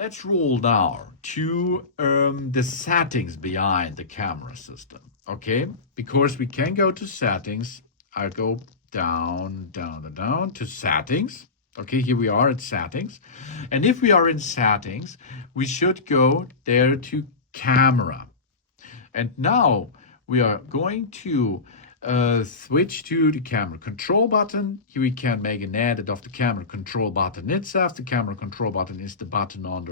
Let's roll now to the settings behind the camera system. Okay, because we can go to settings. I'll go down to settings. Okay, here we are at settings. And if we are in settings, we should go there to camera. And now we are going to switch to the camera control button. Here we can make an edit of the camera control button itself. The camera control button is the button on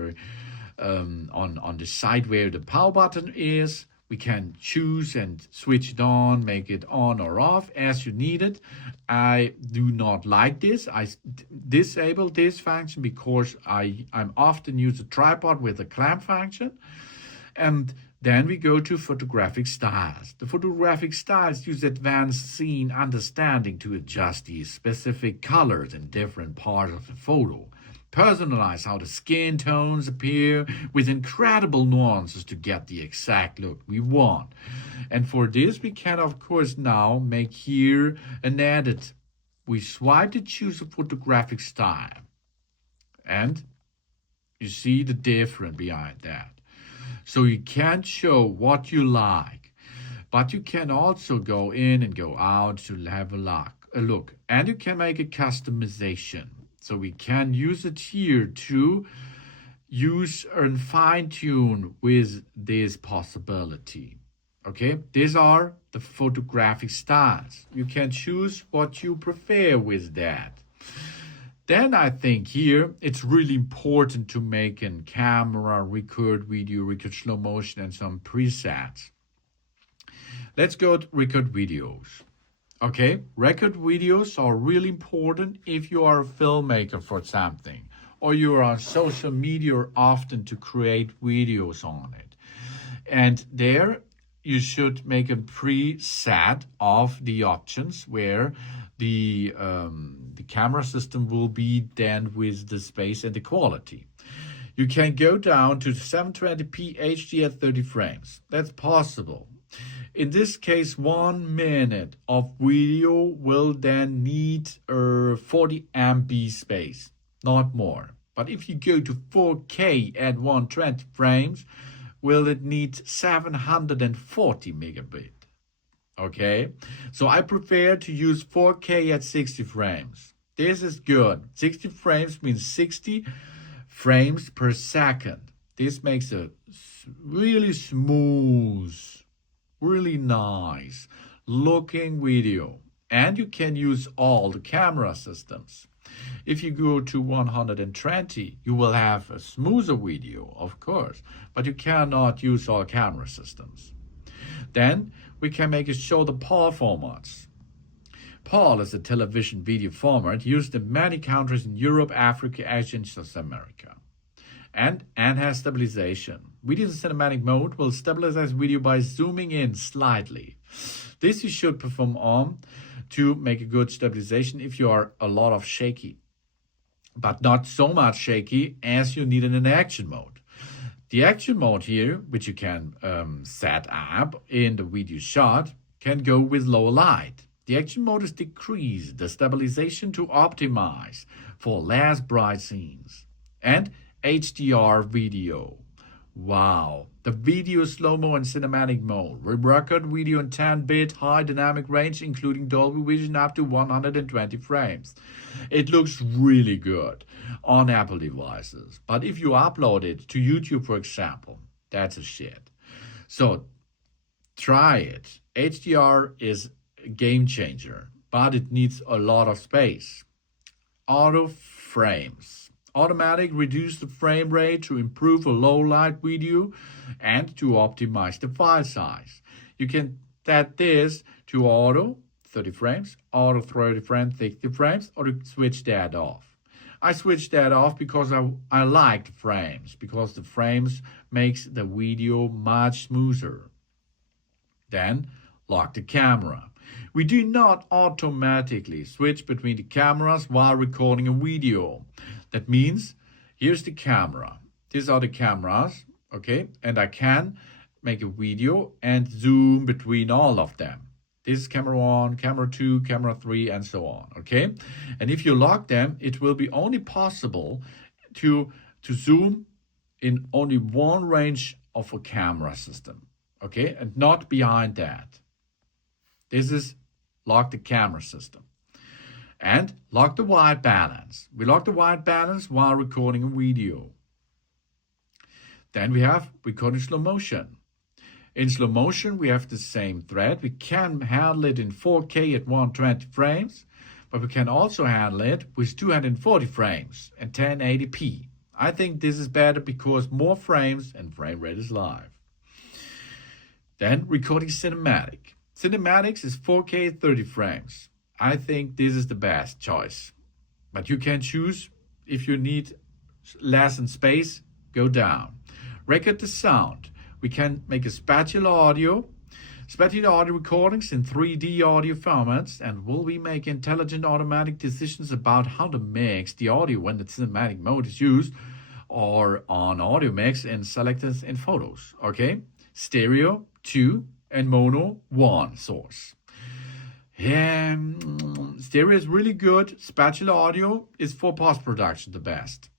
the side where the power button is. We can choose and switch it on, make it on or off as you need it. I do not like this. I disable this function because I'm often use a tripod with a clamp function. And then we go to photographic styles. The photographic styles use advanced scene understanding to adjust the specific colors in different parts of the photo. Personalize how the skin tones appear with incredible nuances to get the exact look we want. And for this, we can, of course, now make here an edit. We swipe to choose a photographic style. And you see the difference behind that. So you can show what you like, but you can also go in and go out to have a look. And you can make a customization. So we can use it here to use and fine tune with this possibility. Okay, these are the photographic styles. You can choose what you prefer with that. Then I think here it's really important to make a camera, record video, record slow motion, and some presets. Let's go to record videos. Okay, record videos are really important if you are a filmmaker for something, or you are on social media often to create videos on it. And there you should make a preset of the options where the camera system will be then with the space and the quality. You can go down to 720p HD at 30 frames. That's possible. In this case, 1 minute of video will then need 40 MB space, not more. But if you go to 4K at 120 frames, will it need 740 megabit? Okay, so I prefer to use 4K at 60 frames. This is good. 60 frames means 60 frames per second. This makes a really smooth, really nice looking video. And you can use all the camera systems. If you go to 120, you will have a smoother video, of course, but you cannot use all camera systems. Then we can make it show the PAL formats. PAL is a television video format used in many countries in Europe, Africa, Asia, and South America. And has stabilization. Video in cinematic mode will stabilize video by zooming in slightly. This you should perform on to make a good stabilization if you are a lot of shaky, but not so much shaky as you need in an action mode. The action mode here, which you can set up in the video shot, can go with lower light. The action mode is decrease the stabilization to optimize for less bright scenes. And HDR video. Wow, the video slow-mo and cinematic mode. We record video in 10-bit high dynamic range, including Dolby Vision up to 120 frames. It looks really good on Apple devices. But if you upload it to YouTube, for example, that's a shit. So try it. HDR is a game changer, but it needs a lot of space. Auto frames. Automatic reduce the frame rate to improve a low light video and to optimize the file size. You can set this to auto 30 frames, auto 30 frames, 60 frames, or you switch that off. I switched that off because I like the frames, because the frames makes the video much smoother. Then lock the camera. We do not automatically switch between the cameras while recording a video. That means here's the camera. These are the cameras, okay? And I can make a video and zoom between all of them. This is camera 1, camera 2, camera 3, and so on, okay? And if you lock them, it will be only possible to zoom in only one range of a camera system, okay, and not behind that. This is lock the camera system. And lock the white balance. We lock the white balance while recording a video. Then we have recording slow motion. In slow motion, we have the same thread. We can handle it in 4K at 120 frames, but we can also handle it with 240 frames and 1080p. I think this is better because more frames and frame rate is live. Then recording cinematic. Cinematics is 4K 30 frames. I think this is the best choice. But you can choose if you need less in space, go down. Record the sound. We can make a spatial audio recordings in 3D audio formats, and will we make intelligent automatic decisions about how to mix the audio when the cinematic mode is used, or on audio mix and selectors in photos. Okay, stereo 2 and mono 1 source. Stereo is really good. Spatial audio is for post-production the best.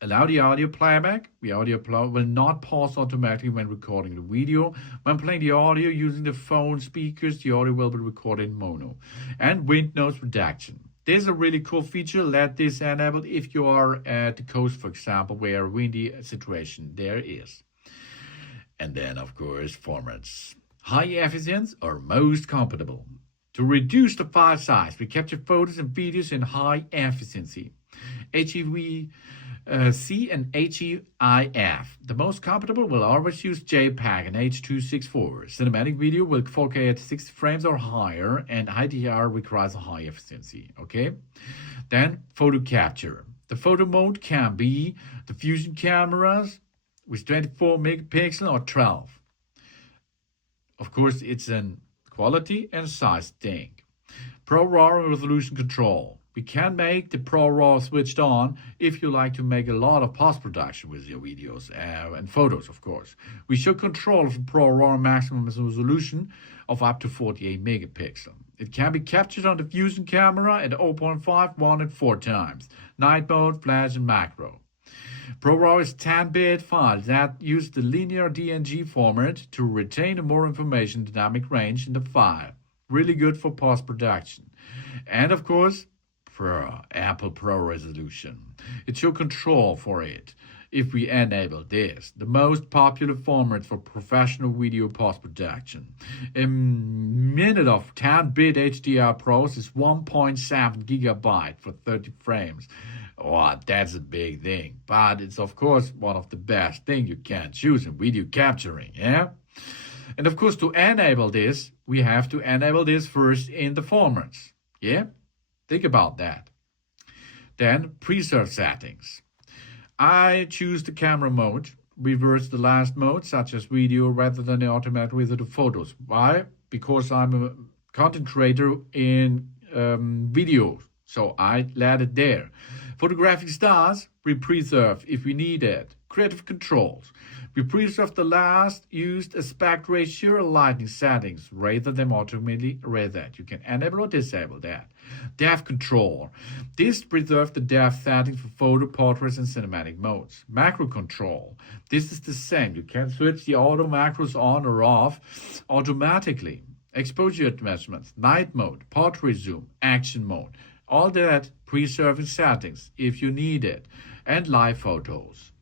Allow the audio playback. The audio will not pause automatically when recording the video. When playing the audio using the phone speakers, the audio will be recorded in mono. And wind noise reduction. This is a really cool feature. Let this enabled if you are at the coast, for example, where a windy situation there is. And then, of course, formats. High efficiency or most compatible. To reduce the file size, we capture photos and videos in high efficiency. HEVC and HEIF. The most compatible will always use JPEG and H.264. Cinematic video will 4K at 60 frames or higher, and HDR requires a high efficiency. Okay? Then photo capture. The photo mode can be the fusion cameras with 24 megapixel or 12. Of course, it's an quality and size thing. Pro RAW resolution control. We can make the Pro RAW switched on if you like to make a lot of post-production with your videos and photos, of course. We show control of the Pro RAW maximum resolution of up to 48 megapixel. It can be captured on the Fusion camera at 0.5, 1 and 4 times. Night mode, flash and macro. ProRAW is 10-bit files that use the linear DNG format to retain a more information dynamic range in the file. Really good for post-production. And of course, Apple Pro Resolution. It's your control for it. If we enable this, the most popular format for professional video post-production. A minute of 10-bit HDR pros is 1.7 gigabyte for 30 frames. Oh, that's a big thing. But it's, of course, one of the best things you can choose in video capturing, yeah? And, of course, to enable this, we have to enable this first in the formats, yeah? Think about that. Then, preserve settings. I choose the camera mode, reverse the last mode, such as video, rather than the automatic wizard of photos. Why? Because I'm a content creator in videos, so I let it there. Photographic styles, we preserve if we need it. Creative controls. We preserve the last used aspect ratio or lighting settings, rather than automatically erase that. You can enable or disable that. Depth control. This preserves the depth settings for photo, portraits, and cinematic modes. Macro control. This is the same. You can switch the auto macros on or off automatically. Exposure adjustments, night mode, portrait zoom, action mode. All that preserving settings if you need it. And live photos.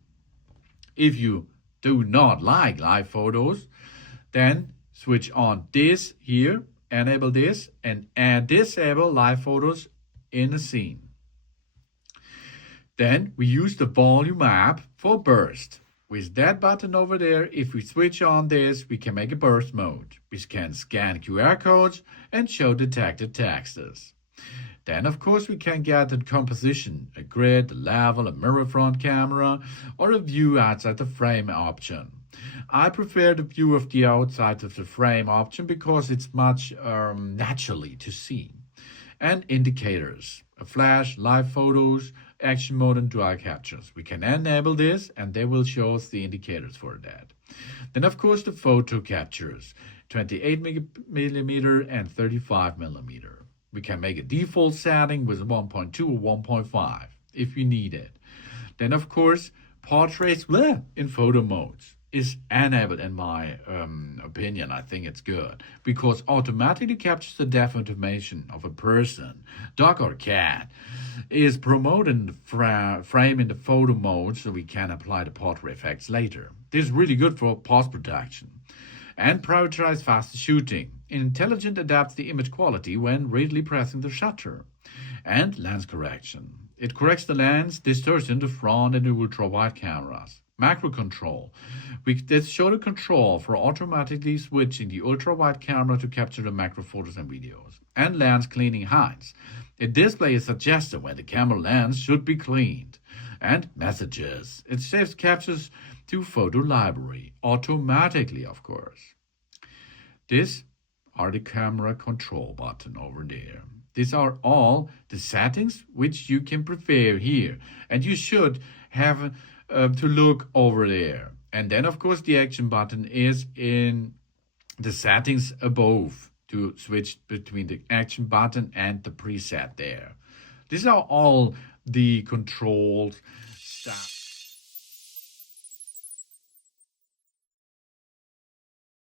If you do not like live photos, then switch on this here, enable this, and disable live photos in a scene. Then we use the volume app for burst. With that button over there, if we switch on this, we can make a burst mode. We can scan QR codes and show detected texts. Then, of course, we can get the composition, a grid, a level, a mirror front camera, or a view outside the frame option. I prefer the view of the outside of the frame option because it's much naturally to see. And indicators, a flash, live photos, action mode, and dual captures. We can enable this, and they will show us the indicators for that. Then, of course, the photo captures, 28mm and 35mm. We can make a default setting with 1.2 or 1.5 if we need it. Then, of course, Portraits in photo modes is enabled in my opinion. I think it's good because automatically captures the depth information of a person, dog or cat, is promoting the frame in the photo mode so we can apply the portrait effects later. This is really good for post-production. And prioritize faster shooting. Intelligent adapts the image quality when readily pressing the shutter. And lens correction. It corrects the lens distortion to front and the ultra-wide cameras. Macro control. This show the control for automatically switching the ultra-wide camera to capture the macro photos and videos. And lens cleaning hints. It displays a suggestion when the camera lens should be cleaned. And messages. It saves captures to photo library automatically, of course. These are the camera control button over there. These are all the settings which you can prepare here, and you should have to look over there. And then, of course, the action button is in the settings above to switch between the action button and the preset there. These are all the controls stuff.